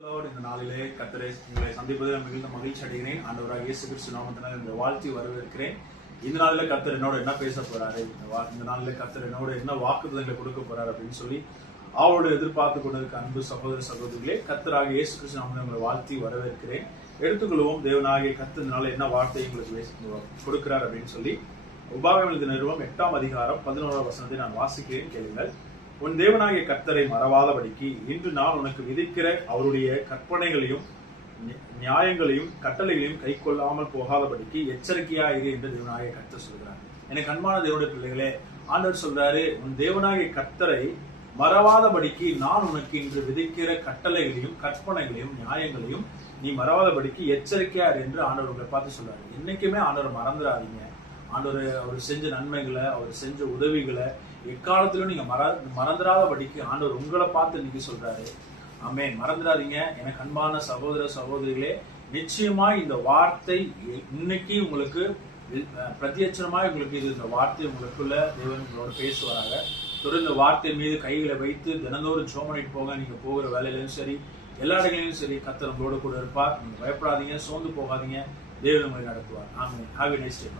இந்த நாளிலே கர்த்தரை உங்களை சந்திப்பதில் மிகுந்த மகிழ்ச்சி அடைகிறேன். ஆண்டவராகிய இயேசு கிறிஸ்து நாமத்தினால் இந்த வாழ்த்தி வரவேற்கிறேன். இந்த நாளில கர்த்தர் என்னோட என்ன பேச போறாரு, இந்த நாளில கர்த்தர் என்னோட என்ன வாக்குறுதிகளை கொடுக்க போறாரு அப்படின்னு சொல்லி அவரோட எதிர்பார்த்து கொண்டிருக்க அன்பு சகோதர சகோதரிகளே, கர்த்தராகிய இயேசு கிறிஸ்து நாமத்தினால் உங்களை வாழ்த்தி வரவேற்கிறேன். எடுத்துக்கொள்வோம் தேவனாகிய கர்த்தர் இந்த நாளில் என்ன வார்த்தை உங்களுக்கு கொடுக்கிறார் அப்படின்னு சொல்லி. உபாகமம் எழுதின நிருபம் 8ஆம் அதிகாரம் 11ஆம் வசனத்தை நான் வாசிக்கிறேன், கேளுங்கள். உன் தேவனாகிய கர்த்தரை மறவாதபடிக்கு இன்று நான் உனக்கு விதிக்கிற அவருடைய கற்பனைகளையும் நியாயங்களையும் கட்டளைகளையும் கை கொள்ளாமல் போகாதபடிக்கு எச்சரிக்கையாயிரு என்று தேவனாகிய கர்த்தர் சொல்கிறார். எனக்கு அன்பான தேவனுடைய பிள்ளைகளே, ஆண்டவர் சொல்றாரு, உன் தேவனாகிய கர்த்தரை மறவாதபடிக்கு நான் உனக்கு இன்று விதிக்கிற கட்டளைகளையும் கற்பனைகளையும் நியாயங்களையும் நீ மறவாதபடிக்கு எச்சரிக்கையார் என்று ஆண்டவர் உங்களை பார்த்து சொல்றாரு. என்னைக்குமே ஆண்டவர் மறந்துடாதீங்க. ஆண்டவர் அவர் செஞ்ச நன்மைகளை, அவர் செஞ்ச உதவிகளை எக்காலத்திலும் நீங்க மறந்துடாதபடிக்கு ஆண்டவர் உங்களை பார்த்து இன்னைக்கு சொல்றாரு. ஆமென். மறந்துடாதீங்க. எனக்கு அன்பான சகோதர சகோதரிகளே, நிச்சயமாய் இந்த வார்த்தை இன்னைக்கு உங்களுக்கு பிரத்யட்சமாய் உங்களுக்கு இந்த வார்த்தை உங்களுக்குள்ள தேவன் உங்களோட பேசுவாராங்க. தொடர்ந்து வார்த்தை மீது கைகளை வைத்து தினந்தோறும் ஜெபம் போக, நீங்க போகிற வேலையிலும் சரி, எல்லா இடங்களிலும் சரி, கர்த்தர் உங்களோட கூட இருப்பார். நீங்க பயப்படாதீங்க, சோர்ந்து போகாதீங்க. தேவன் உங்களை நடத்துவார். Amen. Have a nice day.